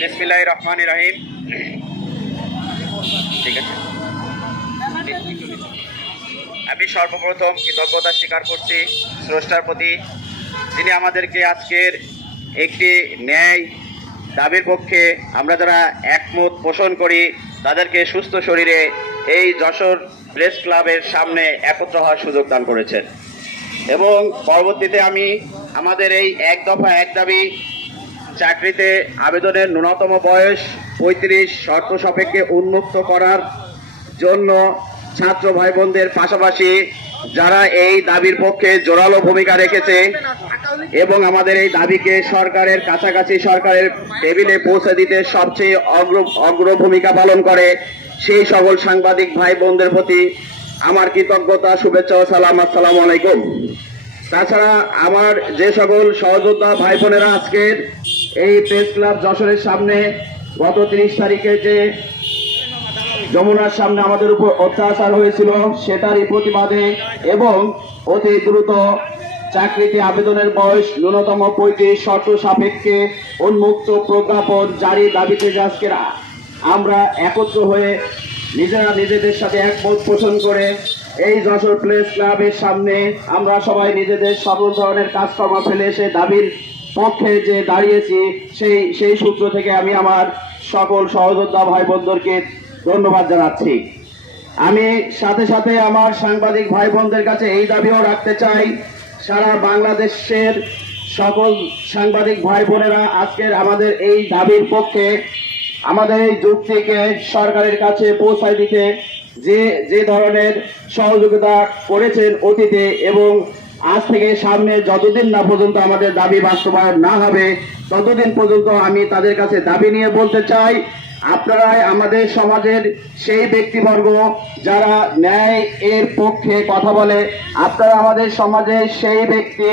বিসমিল্লাহ রহমান রাহিম ঠিক আছে? আমি সর্বপ্রথম কৃতজ্ঞতা স্বীকার করছি স্রষ্টার প্রতি, যিনি আমাদেরকে আজকের একটি ন্যায় দাবির পক্ষে আমরা যারা একমত পোষণ করি, তাদেরকে সুস্থ শরীরে এই যশোর প্রেস ক্লাবের সামনে একত্র হওয়ার সুযোগ দান করেছেন। এবং পরবর্তীতে আমি আমাদের এই এক দফা এক দাবি চাকরিতে আবেদনের ন্যূনতম বয়স পঁয়ত্রিশ, শর্ত সাপেক্ষে উন্মুক্ত করার জন্য ছাত্র ভাই বোনদের পাশাপাশি যারা এই দাবির পক্ষে জোরালো ভূমিকা রেখেছে এবং আমাদের এই দাবিকে সরকারের কাছাকাছি সরকারের টেবিলে পৌঁছে দিতে সবচেয়ে অগ্র অগ্র ভূমিকা পালন করে, সেই সকল সাংবাদিক ভাই বোনদের প্রতি আমার কৃতজ্ঞতা, শুভেচ্ছা ও সালাম। আসসালামু আলাইকুম। তাছাড়া আমার যে সকল সহযোদ্ধা ভাই বোনেরা আজকের এই প্রেস ক্লাব যশোরের সামনে গত তিরিশ তারিখে যে যমুনার সামনে আমাদের উপর অত্যাচার হয়েছিল, সেটারই প্রতিবাদে এবং অতি দ্রুত চাকরিতে আবেদনের বয়স ন্যূনতম পঁয়ত্রিশ শর্ত সাপেক্ষে উন্মুক্ত প্রজ্ঞাপন জারি দাবিতে আজকের আমরা একত্র হয়ে নিজেরা নিজেদের সাথে একমত পোষণ করে এই যশোর প্লেস ক্লাবের সামনে আমরা সবাই নিজেদের সকল ধরনের কাজকর্ম ফেলে এসে দাবির পক্ষে যে দাঁড়িয়েছি, সেই সেই সূত্র থেকে আমি আমার সকল সহযোদ্ধা ভাই বোনদেরকে ধন্যবাদ জানাচ্ছি। আমি সাথে সাথে আমার সাংবাদিক ভাই বোনদের কাছে এই দাবিও রাখতে চাই, সারা বাংলাদেশের সকল সাংবাদিক ভাই বোনেরা আজকের আমাদের এই দাবির পক্ষে আমাদের এই যুক্তিকে সরকারের কাছে পৌঁছায় দিতে, যে যে ধরনের সহযোগিতা করেছেন অতীতে এবং আজ থেকে সামনে যতদিন না পর্যন্ত আমাদের দাবি বাস্তবায়ন না হবে, ততদিন পর্যন্ত আমি তাদের কাছে দাবি নিয়ে বলতে চাই, আপনারাই আমাদের সমাজের সেই ব্যক্তিবর্গ যারা ন্যায় এর পক্ষে কথা বলে, আপনারা আমাদের সমাজের সেই ব্যক্তি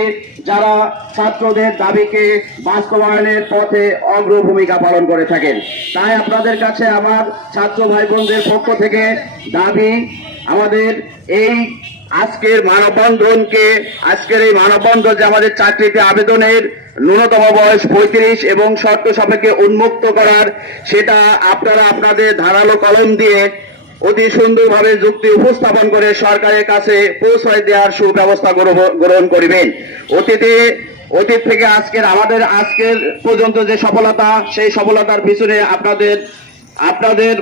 যারা ছাত্রদের দাবিকে বাস্তবায়নের পথে অগ্রভূমিকা পালন করে থাকেন। তাই আপনাদের কাছে আমার ছাত্র ভাই বোনদের পক্ষ থেকে দাবি, আমাদের এই আজকের মানববন্ধনকে, আজকের এই মানববন্ধন যে আমাদের চাকরিতে আবেদনের ন্যূনতম বয়স পঁয়ত্রিশ এবং শর্ত সাপেক্ষে উন্মুক্ত করার, সেটা আপনারা আপনাদের ধারালো কলম দিয়ে অতি সুন্দরভাবে যুক্তি উপস্থাপন করে সরকারের কাছে পৌঁছায় দেওয়ার সুব্যবস্থা গ্রহণ করিবেন। অতীতে, অতীত থেকে আজকের আমাদের আজকের পর্যন্ত যে সফলতা, সেই সফলতার পিছনে আপনাদের আপনাদের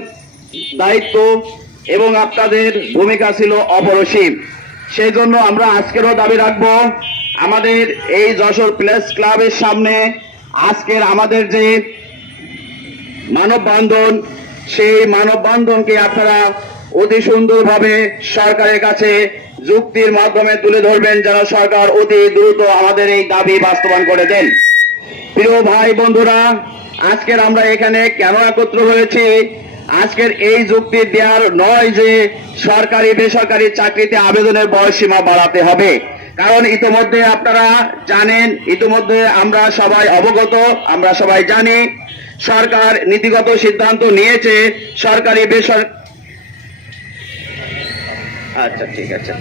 দায়িত্ব এবং আপনাদের ভূমিকা ছিল অপরসীম। সেই জন্য আমরা আজকেরও দাবি রাখব, আমাদের এই যশোর প্লেস ক্লাবের সামনে আজকের আমাদের যে মানববন্ধন, সেই মানববন্ধনকে আপনারা অতি সুন্দরভাবে সরকারের কাছে যুক্তির মাধ্যমে তুলে ধরবেন, যেন সরকার অতি দ্রুত আমাদের এই দাবি বাস্তবায়ন করে দেন। প্রিয় ভাই বন্ধুরা, আজকের আমরা এখানে কেন একত্র হয়েছি? আজকের এই যুক্তি দেওয়ার নয় যে সরকারি, বেসরকারি চাকরিতে আবেদনের বয়স সীমা বাড়াতে হবে। কারণ ইতিমধ্যে আপনারা জানেন, ইতিমধ্যে আমরা সবাই অবগত, আমরা সবাই জানি, সরকার নীতিগত সিদ্ধান্ত নিয়েছে, সরকারি বেসরকারি আচ্ছা ঠিক আছে।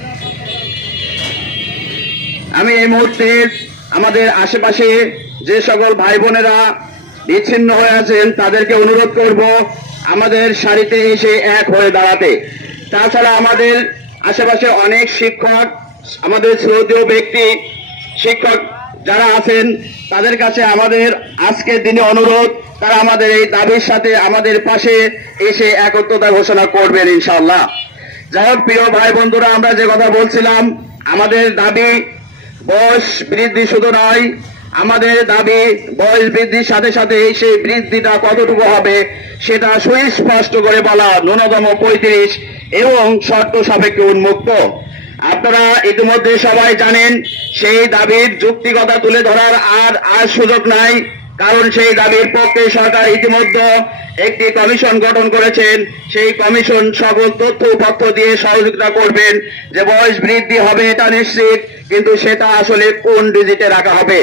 আমি এই মুহূর্তে আমাদের আশেপাশে যে সকল ভাই বোনেরা বিচ্ছিন্ন হয়ে আছেন, তাদেরকে অনুরোধ করব আমাদের সারিতে এসে এক হয়ে দাঁড়াতে। তাছাড়া আমাদের আশেপাশে অনেক শিক্ষক, আমাদের শ্রদ্ধেয় ব্যক্তি, শিক্ষক যারা আছেন, তাদের কাছে আমাদের আজকের দিনে অনুরোধ, তারা আমাদের এই দাবির সাথে আমাদের পাশে এসে একত্রতা ঘোষণা করবেন ইনশাল্লাহ যাই হোক, প্রিয় ভাই বন্ধুরা, আমরা যে কথা বলছিলাম, আমাদের দাবি বয়স বৃদ্ধি শুধু নয় আমাদের দাবি, বয়স বৃদ্ধির সাথে সাথে সেই বৃদ্ধিটা কতটুকু হবে সেটা সুস্পষ্ট করে বলা ন্যূনতম পঁয়ত্রিশ এবং শর্ত সাপেক্ষে উন্মুক্ত। আপনারা ইতিমধ্যে সবাই জানেন, সেই দাবির যুক্তিকতা তুলে ধরার আর আর সুযোগ নাই, কারণ সেই দাবির পক্ষে সরকার ইতিমধ্যে একটি কমিশন গঠন করেছেন। সেই কমিশন সকল তথ্য উপাত্য দিয়ে সহযোগিতা করবেন যে বয়স বৃদ্ধি হবে এটা নিশ্চিত, কিন্তু সেটা আসলে কোন ডিজিটে রাখা হবে।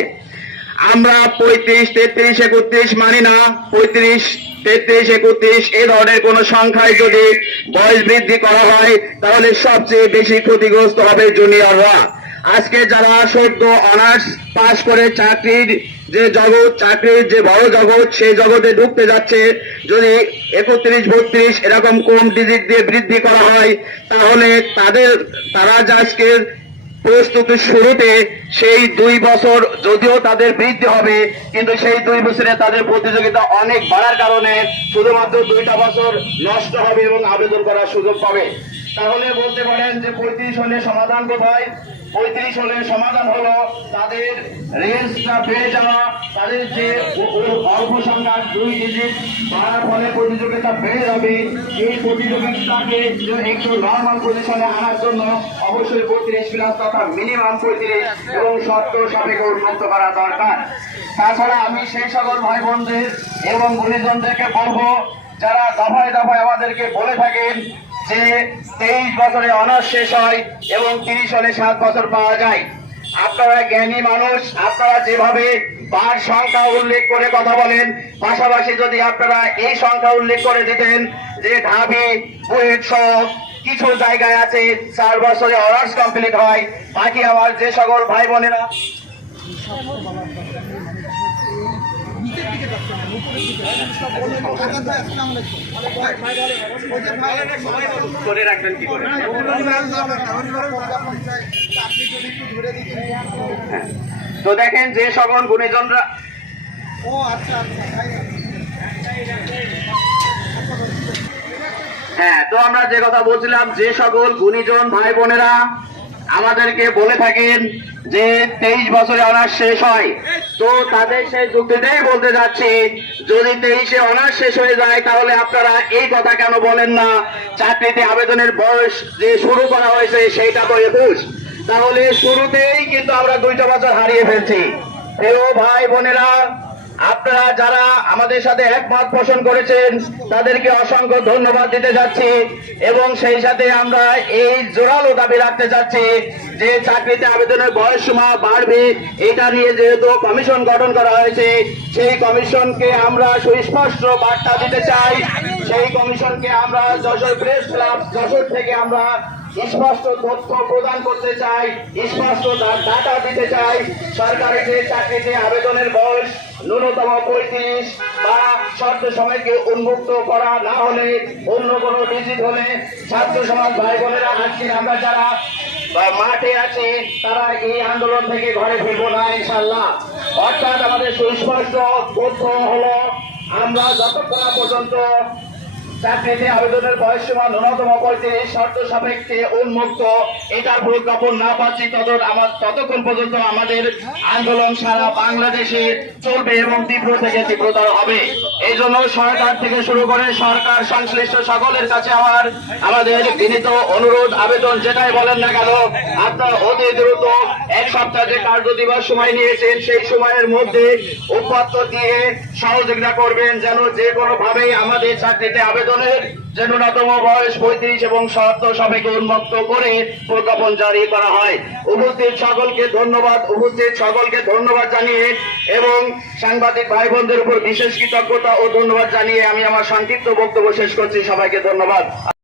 আমরা পঁয়ত্রিশ, তেত্রিশ, একত্রিশ মানি না। পঁয়ত্রিশ, তেত্রিশ, একত্রিশ, এ ধরনের কোন সংখ্যায় যদি বয়স বৃদ্ধি করা হয়, তাহলে সবচেয়ে বেশি ক্ষতিগ্রস্ত হবে জুনিয়ররা আজকে যারা সদ্য অনার্স পাশ করে চাকরির যে জগৎ, চাকরির যে বড় জগৎ, সেই জগতে ঢুকতে যাচ্ছে, যদি একত্রিশ, বত্রিশ এরকম কম ডিজিট দিয়ে বৃদ্ধি করা হয়, তাহলে তাদের, তারা যে আজকের প্রস্তুতির শুরুতে সেই দুই বছর যদিও তাদের বৃদ্ধি হবে, কিন্তু সেই দুই বছরে তাদের প্রতিযোগিতা অনেক বাড়ার কারণে শুধুমাত্র দুইটা বছর নষ্ট হবে এবং আবেদন করার সুযোগ পাবে। তাহলে বলতে পারেন যে পঁয়ত্রিশ হলে সমাধান কোথায়? পঁয়ত্রিশ হলে সমাধান হলো তাদের রেঞ্জটা পেয়ে যাওয়া, তাদের যে অল্প সংখ্যার দুই ডিজিট বাড়ার ফলে প্রতিযোগিতা বেড়ে যাবে। এই প্রতিযোগিতাকে একটু নর্মাল পজিশনে আনার জন্য অবশ্যই বত্রিশ প্লাস তথা মিনিমাম পঁয়ত্রিশ এবং শর্ত সাপেক্ষে উন্মুক্ত করা দরকার। তাছাড়া আমি সেই সকল ভাই বোনদের এবং গুণীজনদেরকে বলব, যারা দফায় দফায় আমাদেরকে বলে থাকেন যে তেইশ বছরে অনার্স শেষ হয় এবং তিরিশ হলে সাত বছর পাওয়া যায়। আপনারা জ্ঞানী মানুষ, আপনারা যেভাবে বার সংখ্যা উল্লেখ করে কথা বলেন, পাশাপাশি যদি আপনারা এই সংখ্যা উল্লেখ করে দিতেন যে ঢাবি, বুয়েট সহ কিছু জায়গায় আছে চার বছরে অনার্স কমপ্লিট হয়, বাকি আমার যে সকল ভাই বোনেরা করে রাখবেন কি করে? তো দেখেন যে সকল গুণীজনরা ও আচ্ছা হ্যাঁ তো আমরা যে কথা বলছিলাম, যে সকল গুণীজন ভাই বোনেরা আমাদেরকে বলে থাকেন যে তেইশ বছরে অনার্স শেষ হয়। তো তাদের সেই যুক্তিতেই বলতে যাচ্ছি, যদি তেইশে অনার্স শেষ হয়ে যায়, তাহলে আপনারা এই কথা কেন বলেন না? চাকরিতে আবেদনের বয়স যে শুরু করা হয়েছে, সেইটা তো একুশ। তাহলে শুরুতেই কিন্তু আমরা দুইটা বছর হারিয়ে ফেলছি। প্রিয় ভাই বোনেরা আপনারা যারা আমাদের সাথে একমত পোষণ করেছেন, তাদেরকে অসংখ্য ধন্যবাদ দিতে যাচ্ছি এবং সেই সাথে আমরা এই জোরালো দাবি রাখতে যাচ্ছি যে চাকরিতে আবেদনের বয়স সীমা বাড়বে। এটা নিয়ে যেহেতু কমিশন গঠন করা হয়েছে, সেই কমিশনকে আমরা সুস্পষ্ট বার্তা দিতে চাই। সেই কমিশনকে আমরা যশোর প্রেস ক্লাব, যশোর থেকে আমরা স্পষ্ট তথ্য প্রদান করতে চাই, স্পষ্ট ডাটা দিতে চাই। সরকারি যে চাকরিতে আবেদনের বয়স ন্যূনতম পঁয়ত্রিশ বা শর্ত সময়কে উন্মুক্ত করা না হলে অন্য কোনো ডিজিট হলে ছাত্র সমাজ ভাই বোনেরা আজকে আমরা যারা মাঠে আছে, তারা এই আন্দোলন থেকে ঘরে ফিরবো না ইনশাল্লাহ অর্থাৎ আমাদের সুস্পষ্ট তথ্য হলো, আমরা যতক্ষণ পর্যন্ত চাকরিতে আবেদনের বয়স সীমা ন্যূনতম পঁয়ত্রিশ, শর্ত সাপেক্ষে উন্মুক্ত। এটার প্রজ্ঞাপন না পাচ্ছি তত আমার ততক্ষণ পর্যন্ত আমাদের আন্দোলন সারা বাংলাদেশে চলবে এবং তীব্র থেকে তীব্রতর হবে। এই জন্য সরকার থেকে শুরু করে সরকার সংশ্লিষ্ট সকলের কাছে আমার আমাদের বিনীত অনুরোধ, আবেদন যেটাই বলেন না কেন, আপনার অতি দ্রুত এক সপ্তাহ যে কার্য দিবস সময় নিয়েছেন, সেই সময়ের মধ্যে উপাত্ত দিয়ে সহযোগিতা করবেন যেন যে কোনোভাবেই আমাদের চাকরিতে আবেদনের যে ন্যূনতম বয়স পঁয়ত্রিশ এবং সাহায্য সবাইকে উন্মুক্ত করে প্রজ্ঞাপন জারি করা হয়। উপস্থিত সকলকে ধন্যবাদ। উপস্থিত সকলকে ধন্যবাদ জানিয়ে এবং সাংবাদিক ভাই বোনদের উপর বিশেষ কৃতজ্ঞতা ও ধন্যবাদ জানিয়ে আমি আমার সংক্ষিপ্ত বক্তব্য শেষ করছি। সবাইকে ধন্যবাদ।